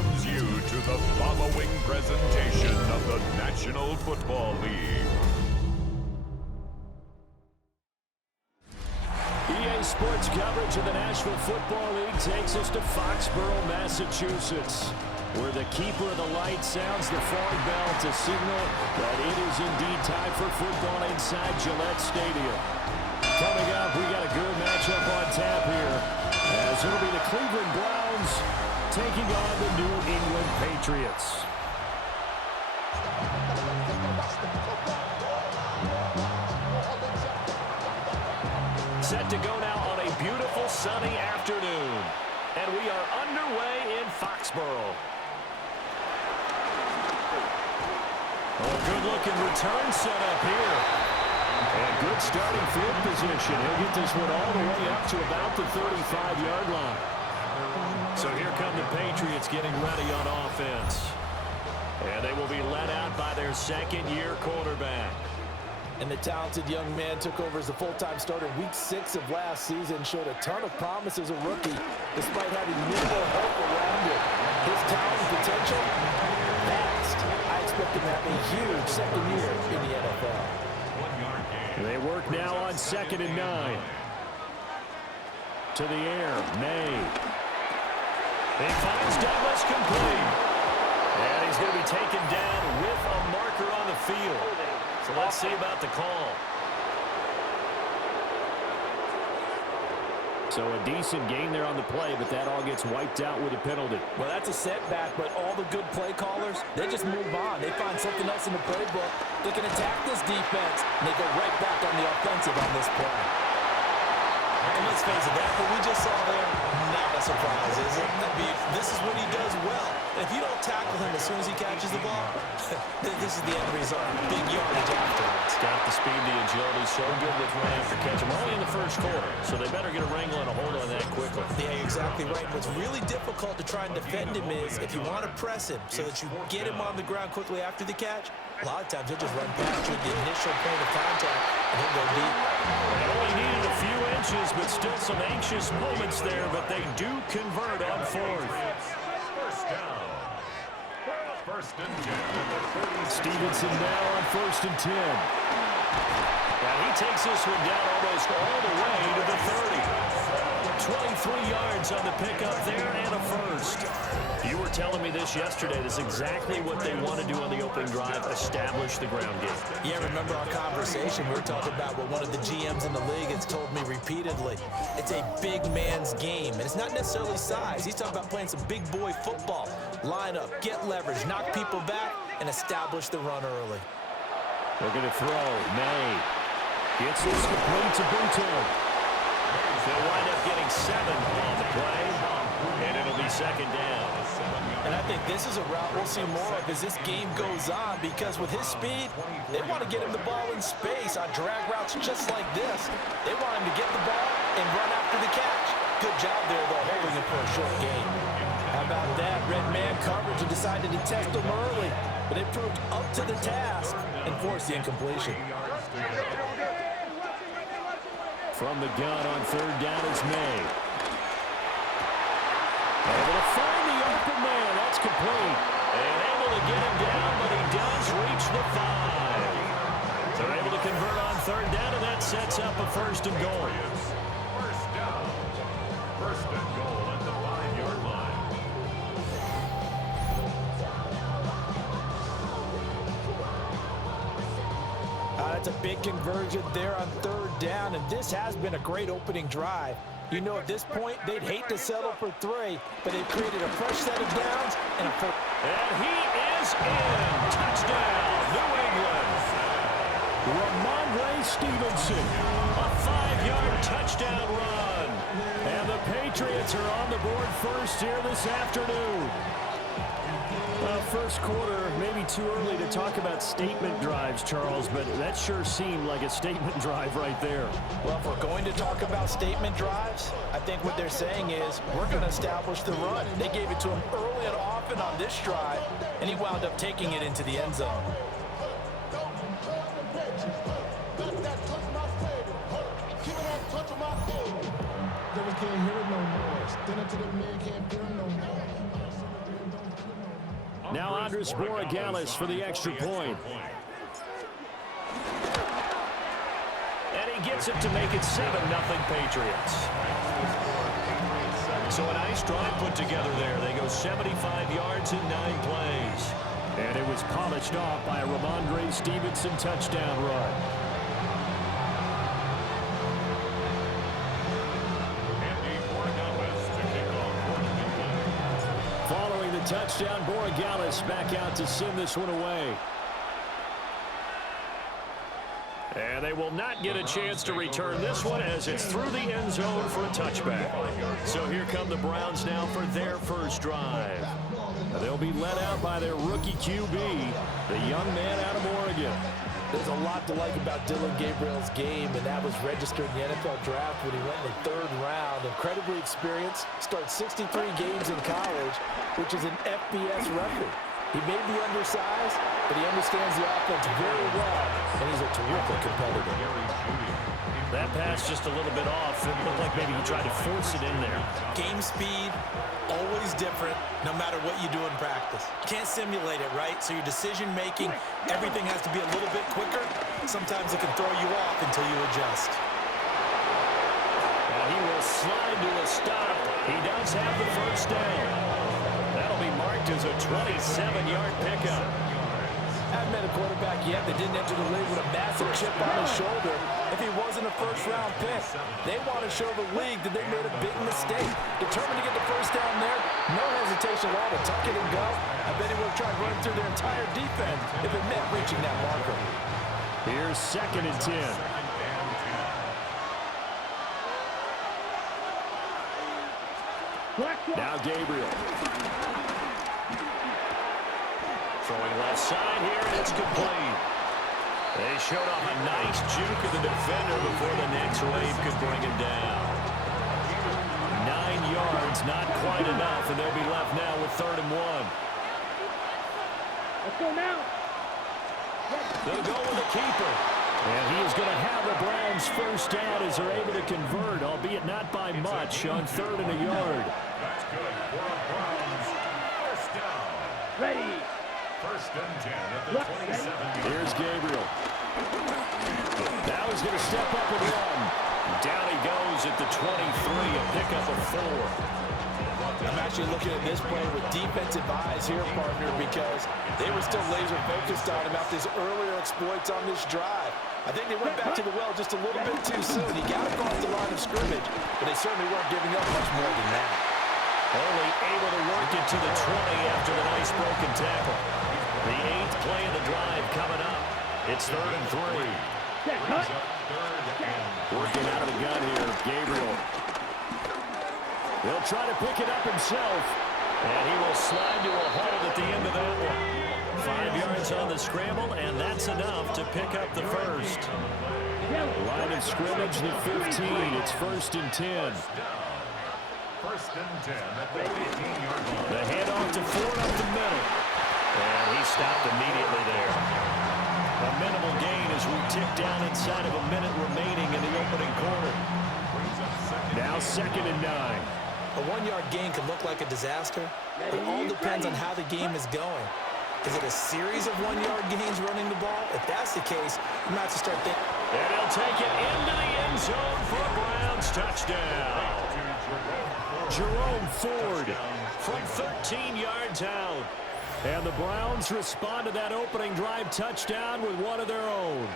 welcomes you to the following presentation of the National Football League. EA Sports coverage of the National Football League takes us to Foxborough, Massachusetts, where the keeper of the light sounds the fog bell to signal that it is indeed time for football inside Gillette Stadium. Coming up, we got a good matchup on tap here, as it'll be the Cleveland Browns taking on the New England Patriots. Set to go now on a beautiful sunny afternoon, and we are underway in Foxborough. Oh, good-looking return set up here. And good starting field position. He'll get this one all the way up to about the 35-yard line. So here come the Patriots getting ready on offense. And they will be led out by their second-year quarterback. And the talented young man took over as the full-time starter week 6 of last season, showed a ton of promise as a rookie, despite having minimal help around him. His talent and potential, vast. I expect him to have a huge second year in the NFL. They work now on 2nd and 9. To the air, May. He finds Douglas complete. And he's going to be taken down with a marker on the field. So let's see about the call. So a decent gain there on the play, but that all gets wiped out with a penalty. Well, that's a setback, but all the good play callers, they just move on. They find something else in the playbook. They can attack this defense, and they go right back on the offensive on this play. And let's face it, that what we just saw there, not a surprise, is it? I mean, this is what he does well. And if you don't tackle him as soon as he catches the ball, this is the end result. Big yardage afterwards. Got the speed, the agility, so good with run after catch. We're only in the first quarter, so they better get a wrangle and a hold on that quickly. Yeah, exactly right. What's really difficult to try and defend him is if you want to press him so that you get him on the ground quickly after the catch, a lot of times he'll just run past you at the initial point of contact and he'll go deep. They only needed a few inches, but still some anxious moments there, but they do convert on 4th. First down. First and 10. Stevenson now on 1st and 10. Now he takes this one down almost all the way to the 30. 23 yards on the pickup there and a first. You were telling me this yesterday. This is exactly what they want to do on the opening drive, establish the ground game. Yeah, remember our conversation? We were talking about what one of the GMs in the league has told me repeatedly. It's a big man's game, and it's not necessarily size. He's talking about playing some big boy football. Line up, get leverage, knock people back, and establish the run early. They're going to throw. May gets this complete to Bunto. They'll wind up getting 7 on the play, and it'll be 2nd down. And I think this is a route we'll see more of as this game goes on, because with his speed, they want to get him the ball in space on drag routes just like this. They want him to get the ball and run after the catch. Good job there, though, holding him for a short gain. How about that? Red man coverage and decided to test him early, but it proved up to the task and forced the incompletion. From the gun on 3rd down is May. Able to find the open man. That's complete. And able to get him down, but he does reach the 5. They're able to convert on 3rd down, and that sets up a 1st and goal. First down. First and goal at the 5-yard line. That's a big conversion there on 3rd down, and this has been a great opening drive. You know, at this point, they'd hate to settle for 3, but they've created a fresh set of downs and a full. And he is in. Touchdown, New England. Ramondre Stevenson, a 5-yard touchdown run. And the Patriots are on the board first here this afternoon. Well, first quarter, maybe too early to talk about statement drives, Charles, but that sure seemed like a statement drive right there. Well, if we're going to talk about statement drives, I think what they're saying is we're going to establish the run. They gave it to him early and often on this drive, and he wound up taking it into the end zone. Can't hear it no more. Stand up to the man, can't hear him no more. Now Andres Borregales for the extra point. And he gets it to make it 7-0 Patriots. So a nice drive put together there. They go 75 yards in 9 plays. And it was polished off by a Ramondre Stevenson touchdown run. Following the touchdown, Borregales back out to send this one away. And they will not get a chance to return this one as it's through the end zone for a touchback. So here come the Browns now for their first drive. They'll be led out by their rookie QB, the young man out of Oregon. There's a lot to like about Dillon Gabriel's game, and that was registered in the NFL draft when he went in the 3rd round. Incredibly experienced, started 63 games in college, which is an FBS record. He may be undersized, but he understands the offense very well, and he's a terrific competitor. That pass just a little bit off. It looked like maybe he tried to force it in there. Game speed, always different, no matter what you do in practice. Can't simulate it, right? So your decision-making, everything has to be a little bit quicker. Sometimes it can throw you off until you adjust. Now he will slide to a stop. He does have the first down. That'll be marked as a 27-yard pickup. I haven't met a quarterback yet that didn't enter the league with a massive chip on his shoulder if he wasn't a first-round pick. They want to show the league that they made a big mistake. Determined to get the first down there, no hesitation at all to tuck it and go. I bet he would have tried running through their entire defense if it meant reaching that marker. Here's 2nd and 10. Now Gabriel. Throwing left side here, and it's complete. They showed off a nice juke of the defender before the next wave could bring him down. 9 yards, not quite enough, and they'll be left now with 3rd and 1. Let's go now. They'll go with the keeper. And he is going to have the Browns first down as they're able to convert, albeit not by much, on 3rd and a yard. That's good for a Browns first down. Ready. 1st and 10 at the 27. Here's Gabriel. Now he's going to step up and run. Down he goes at the 23, a pickup of 4. I'm actually looking at this play with defensive eyes here, partner, because they were still laser focused on about his earlier exploits on this drive. I think they went back to the well just a little bit too soon. He got across the line of scrimmage, but they certainly weren't giving up much more than that. Only able to work it to the 20 after the nice broken tackle. The 8th play of the drive coming up. It's 3rd and 3. Working out of the gun here, Gabriel. He'll try to pick it up himself. And he will slide to a halt at the end of that one. 5 yards on the scramble, and that's enough to pick up the first. Line of scrimmage, the 15. It's 1st and 10. 1st and 10 at the 15-yard line. The handoff to Ford up the middle. And he stopped immediately there. A minimal gain as we tick down inside of a minute remaining in the opening quarter. Now 2nd and 9. A 1-yard gain can look like a disaster. It all depends on how the game is going. Is it a series of 1-yard gains running the ball? If that's the case, you might have to start thinking. And he'll take it into the end zone for a Browns touchdown. Jerome Ford from 13 yards out. And the Browns respond to that opening drive touchdown with one of their own.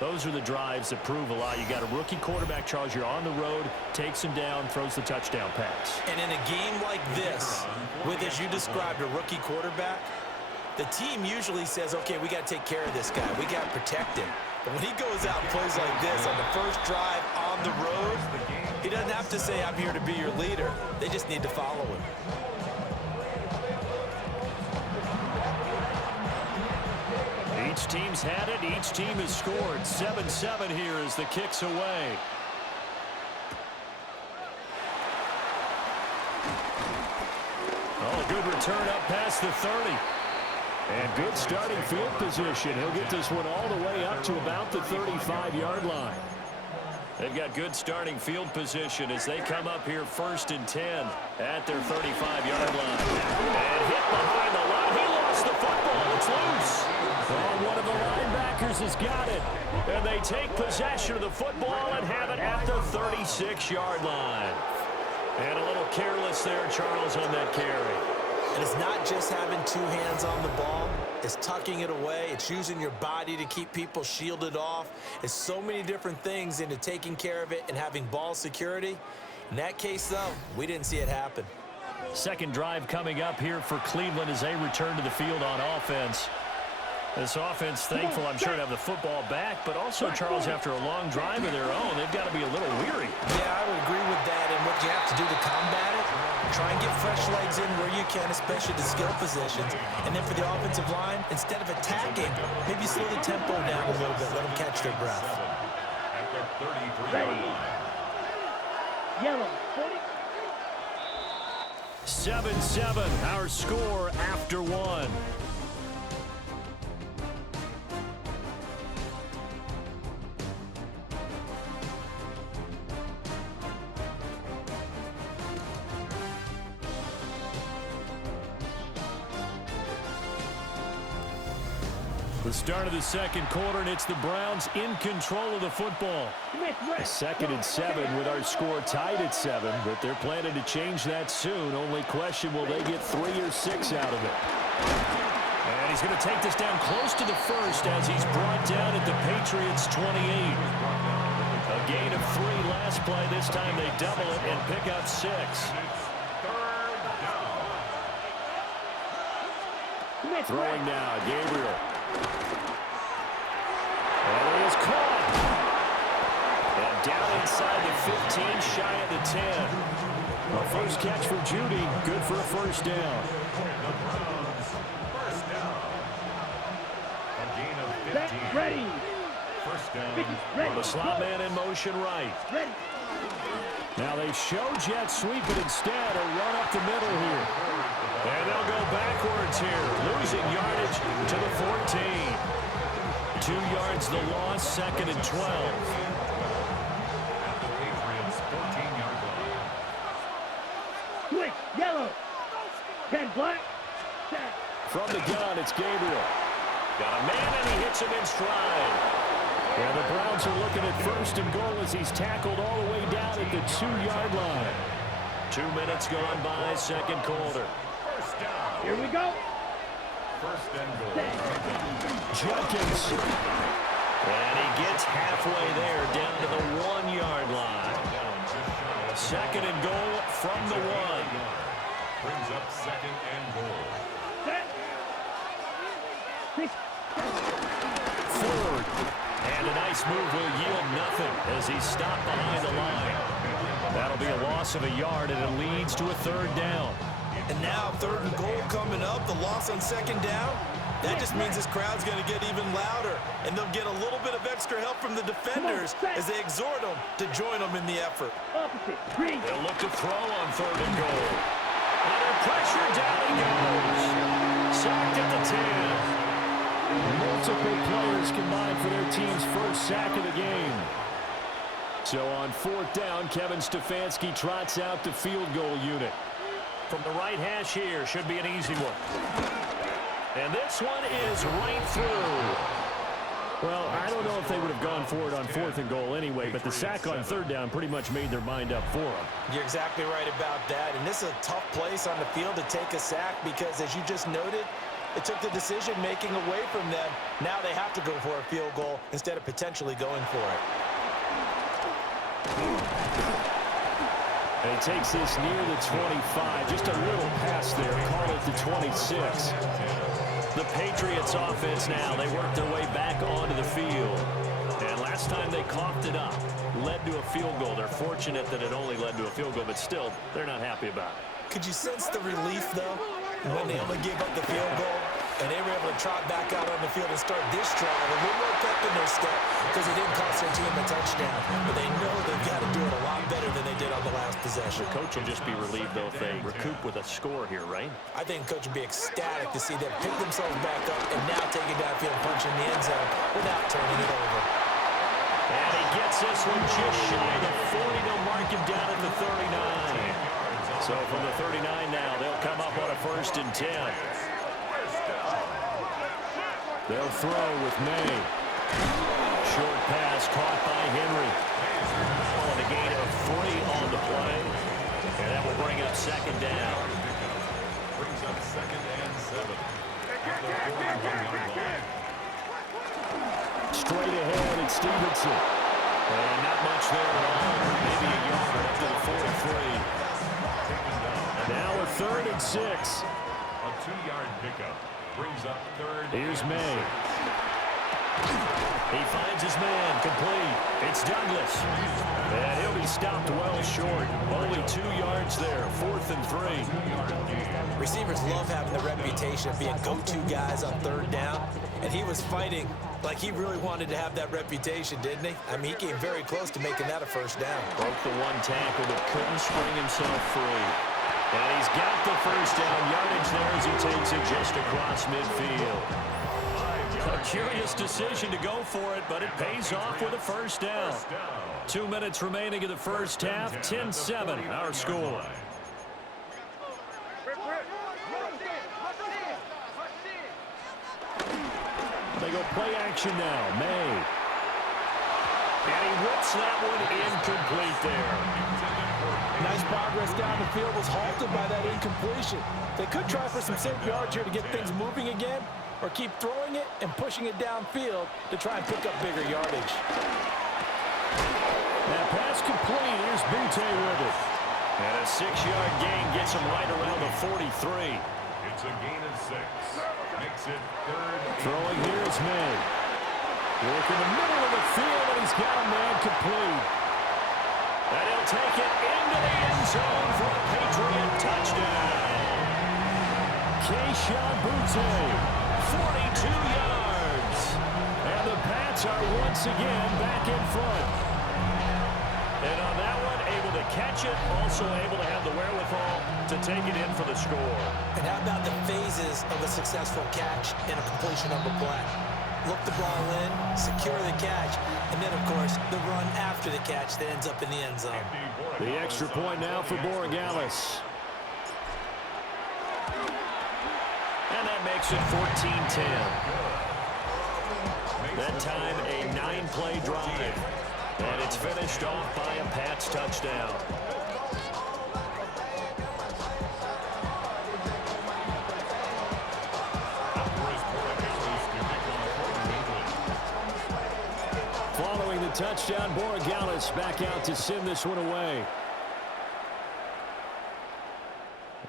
Those are the drives that prove a lot. You got a rookie quarterback, Charles. You're on the road, takes him down, throws the touchdown pass. And in a game like this, with, as you described, a rookie quarterback, the team usually says, okay, we got to take care of this guy. We got to protect him. But when he goes out and plays like this on the first drive on the road, he doesn't have to say, I'm here to be your leader. They just need to follow him. Each team's had it. Each team has scored. 7-7 here as the kick's away. Oh, good return up past the 30. And good starting field position. He'll get this one all the way up to about the 35-yard line. They've got good starting field position as they come up here 1st and 10 at their 35-yard line. And hit behind the line. He lost the football. It's loose. Oh, one of the linebackers has got it. And they take possession of the football and have it at the 36-yard line. And a little careless there, Charles, on that carry. And it's not just having two hands on the ball. It's tucking it away. It's using your body to keep people shielded off. It's so many different things into taking care of it and having ball security. In that case, though, we didn't see it happen. Second drive coming up here for Cleveland as they return to the field on offense. This offense, thankful, I'm sure, to have the football back, but also, Charles, after a long drive of their own, they've got to be a little weary. Yeah, I would agree with that, and what you have to do to combat it, try and get fresh legs in where you can, especially the skill positions. And then for the offensive line, instead of attacking, maybe slow the tempo down a little bit, let them catch their breath. Ready. Yellow. 7-7, our score after one. The start of the second quarter, and it's the Browns in control of the football. A 2nd and 7 with our score tied at 7, but they're planning to change that soon. Only question, will they get 3 or 6 out of it? And he's going to take this down close to the first as he's brought down at the Patriots' 28. A gain of 3 last play. This time they double it and pick up 6. Throwing now, Gabriel. And he is caught. And down inside the 15, shy of the 10. A first catch for Judy, good for a first down. Ready. The slot man in motion right. Ready. Now they show jet sweep, but instead a run up the middle here. And they'll go backwards here, losing yardage to the 14. 2 yards the loss, 2nd and 12. Switch. Yellow. 10 black. From the gun, it's Gabriel. Got a man, and he hits him in stride. And the Browns are looking at 1st and goal as he's tackled all the way down at the 2-yard line. 2 minutes gone by, 2nd quarter. Here we go. 1st and goal. Jenkins. And he gets halfway there, down to the 1-yard line. 2nd and goal from the 1. Brings up 2nd and goal. Set. 6. Forward. And a nice move will yield nothing as he's stopped behind the line. That'll be a loss of a yard, and it leads to a 3rd down. And now 3rd and goal coming up, the loss on 2nd down. That just means this crowd's going to get even louder, and they'll get a little bit of extra help from the defenders as they exhort them to join them in the effort. Opposite. Green. They'll look to throw on 3rd and goal. Under pressure, down he goes. Sacked at the 10. Multiple players combined for their team's first sack of the game. So on 4th down, Kevin Stefanski trots out the field goal unit. From the right hash here, should be an easy one. And this one is right through. Well, I don't know if they would have gone for it on 4th and goal anyway, but the sack on 3rd down pretty much made their mind up for them. You're exactly right about that, and this is a tough place on the field to take a sack because, as you just noted, it took the decision-making away from them. Now they have to go for a field goal instead of potentially going for it. And he takes this near the 25. Just a little pass there. Call it the 26. The Patriots offense now. They work their way back onto the field. And last time they coughed it up, led to a field goal. They're fortunate that it only led to a field goal, but still, they're not happy about it. Could you sense the relief, though, when they only gave up the field goal and they were able to trot back out on the field and start this drive a little more pep in their step because it didn't cost their team a touchdown. But they know they've got to do it a lot better than they did on the last possession. The coach will just be relieved, though, if they recoup with a score here, right? I think coach would be ecstatic to see them pick themselves back up and now take it downfield and punch in the end zone without turning it over. And he gets this one just shy of the 40. They'll mark him down at the 39. So from the 39 now, they'll come up on a 1st and 10. They'll throw with May. Short pass caught by Henry. And a gain of 3 on the play. And that will bring up 2nd down. Brings up 2nd and 7. Straight ahead, it's Stevenson. And not much there at all. Maybe a yard up to the 43. Now a 3rd and 6. A 2-yard pickup brings up 3rd. Here's May. He finds his man, complete. It's Douglas. And he'll be stopped well short. Only 2 yards there, 4th and 3. Receivers love having the reputation of being go-to guys on 3rd down, and he was fighting like he really wanted to have that reputation, didn't he? I mean, he came very close to making that a 1st down. Broke the 1 tackle, but couldn't spring himself free. And he's got the 1st down yardage there as he takes it just across midfield. A curious decision to go for it, but it pays off with a 1st down. 2 minutes remaining in the 1st half, 10-7 our score. They go play action now. May. And he whips that one incomplete there. Nice progress down the field, was halted by that incompletion. They could try for some safe yards here to get things moving again, or keep throwing it and pushing it downfield to try and pick up bigger yardage. That pass complete. Here's Butte with it. And a 6-yard gain gets him right around the 43. It's a gain of 6. Makes it 3rd. Throwing here is May. Work in the middle of the field, and he's got a man complete. And he'll take it into the end zone for a Patriot touchdown. Keyshawn Butte, 42 yards. And the Pats are once again back in front. And on that one, able to catch it, also able to have the wherewithal to take it in for the score. And how about the phases of a successful catch and a completion of a play? Look the ball in, secure the catch, and then, of course, the run after the catch that ends up in the end zone. The extra point now for Borregales. And that makes it 14-10. That time, a 9-play drive. And it's finished off by a Pats touchdown. Following the touchdown, Borregales back out to send this one away.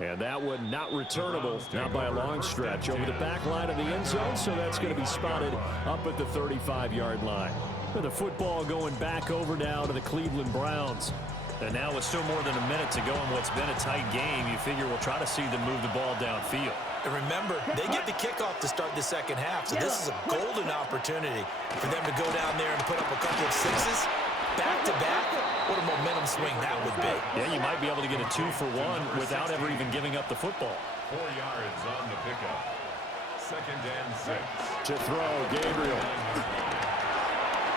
And that one not returnable, not by a long stretch, over the back line of the end zone, so that's going to be spotted up at the 35-yard line. With the football going back over now to the Cleveland Browns. And now with still more than a minute to go in what's been a tight game, you figure we'll try to see them move the ball downfield. And remember, they get the kickoff to start the second half, so this is a golden opportunity for them to go down there and put up a couple of 6s back-to-back. What a momentum swing that would be. Yeah, you might be able to get a 2-for-1 without ever even giving up the football. 4 yards on the pickup. 2nd and 6. To throw, Gabriel.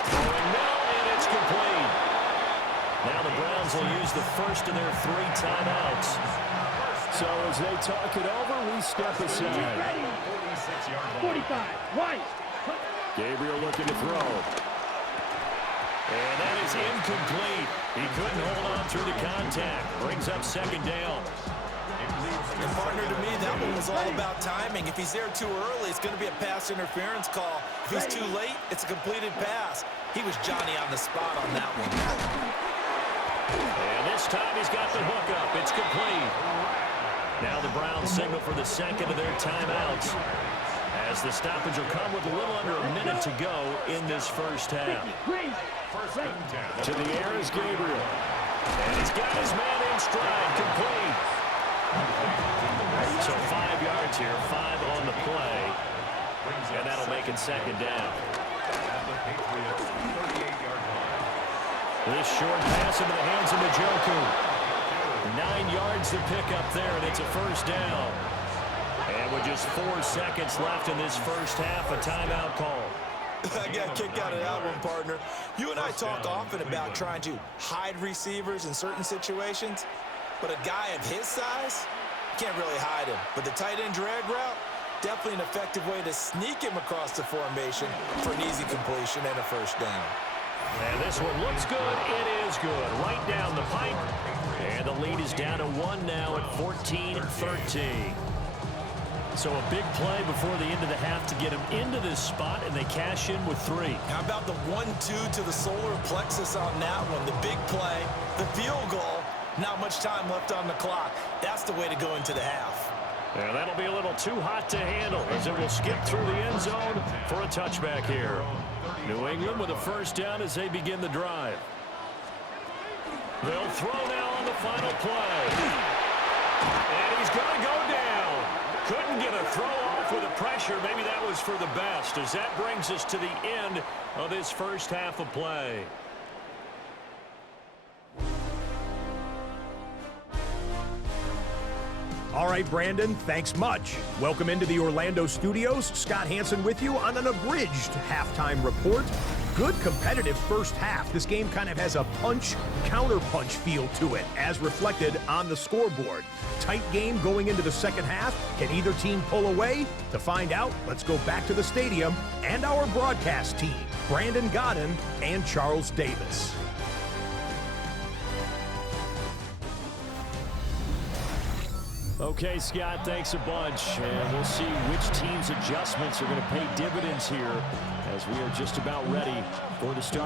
Throwing now, and it's complete. Now the Browns will use the first of their 3 timeouts. So as they talk it over, we step aside. 45, right. Gabriel looking to throw. And that is incomplete. He couldn't hold on through the contact. Brings up 2nd down. And partner, to me, that one was all about timing. If he's there too early, it's going to be a pass interference call. If he's too late, it's a completed pass. He was Johnny on the spot on that one. And this time he's got the hook up. It's complete. Now the Browns signal for the 2nd of their timeouts, as the stoppage will come with a little under a minute to go in this first half. To the air is Gabriel. And he's got his man in stride, complete. So 5 yards here, 5 on the play. And that'll make it 2nd down. This short pass into the hands of Njoku. 9 yards to pick up there, and it's a 1st down. And with just 4 seconds left in this first half, a timeout call. I got a kick out of that one, partner. You and I talk often about trying to hide receivers in certain situations, but a guy of his size, can't really hide him. But the tight end drag route, definitely an effective way to sneak him across the formation for an easy completion and a first down. And this one looks good. It is good. Right down the pipe. And the lead is down to 1 now at 14-13. So a big play before the end of the half to get him into this spot, and they cash in with 3. How about the 1-2 to the solar plexus on that one? The big play, the field goal, not much time left on the clock. That's the way to go into the half. And that'll be a little too hot to handle as it will skip through the end zone for a touchback here. New England with a first down as they begin the drive. They'll throw now on the final play. And he's going to go down. Couldn't get a throw off with the pressure. Maybe that was for the best, as that brings us to the end of this first half of play. All right, Brandon, thanks much. Welcome into the Orlando studios. Scott Hansen with you on an abridged halftime report. Good competitive first half. This game kind of has a punch-counter-punch feel to it, as reflected on the scoreboard. Tight game going into the second half. Can either team pull away? To find out, let's go back to the stadium and our broadcast team, Brandon Godden and Charles Davis. Okay, Scott, thanks a bunch. And we'll see which team's adjustments are going to pay dividends here as we are just about ready for the start.